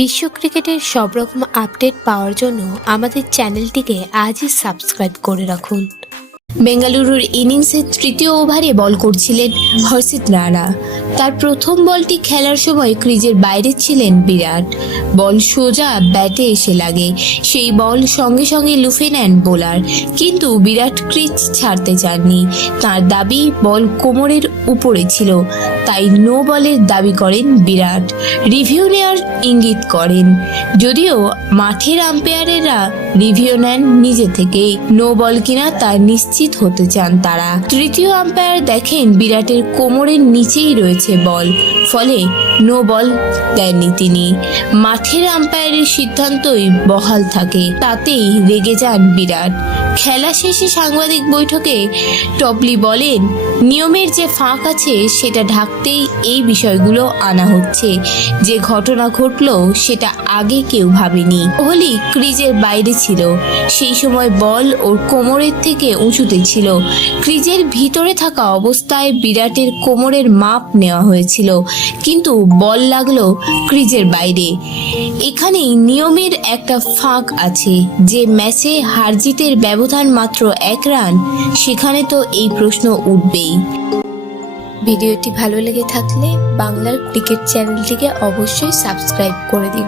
বিশ্ব ক্রিকেটের সব রকম আপডেট পাওয়ার জন্য আমাদের চ্যানেলটিকে আজই সাবস্ক্রাইব করে রাখুন। বেঙ্গালুরুর ইনিংসের তৃতীয় ওভারে বল করছিলেন হর্ষিত রানা। তার প্রথম বলটি খেলার সময় ক্রিজের বাইরে ছিলেন বিরাট। বল সোজা ব্যাটে এসে লাগে, সেই বল সঙ্গে সঙ্গে লুফে নেন বোলার, কিন্তু বিরাট ক্রিজ ছাড়তে চাননি। তার দাবি বল কোমরের উপরে ছিল, তাই নো বলের দাবি করেন বিরাট। রিভিউ নেওয়ার ইঙ্গিত করেন, যদিও মাঠের আম্পায়ারেরা রিভিউ নেন নিজে থেকেই। নো বল কিনা তা নিশ্চিত হতে চান তারা। তৃতীয় আম্পায়ার দেখেন বিরাটের কোমরের নিচেই রয়েছে বল, ফলে নো বল দেননি তিনি। মাঠের আম্পায়ারের সিদ্ধান্তই বহাল থাকে, তাতেই রেগে যান বিরাট। খেলা শেষে সাংবাদিক বৈঠকে টপলি বলেন, নিয়মের যে ফাঁক আছে সেটা ঢাকতেই এই বিষয়গুলো আনা হচ্ছে। যে ঘটনা ঘটলো সেটা আগে কেউ ভাবেনি। কোহলি ক্রিজের বাইরে ছিল, সেই সময় বল ওর কোমরের থেকে উঁচুতে ছিল। ক্রিজের ভিতরে থাকা অবস্থায় বিরাটের কোমরের মাপ নেওয়া হয়েছিল, কিন্তু বল লাগলো ক্রিজের বাইরে। এখানেই নিয়মের একটা ফাঁক আছে। যে ম্যাচে হারজিতের ব্যবধান মাত্র 1 রান, সেখানে তো এই প্রশ্ন উঠবেই। ভিডিওটি ভালো লেগে থাকলে বাংলার ক্রিকেট চ্যানেলটিকে অবশ্যই সাবস্ক্রাইব করে দিন।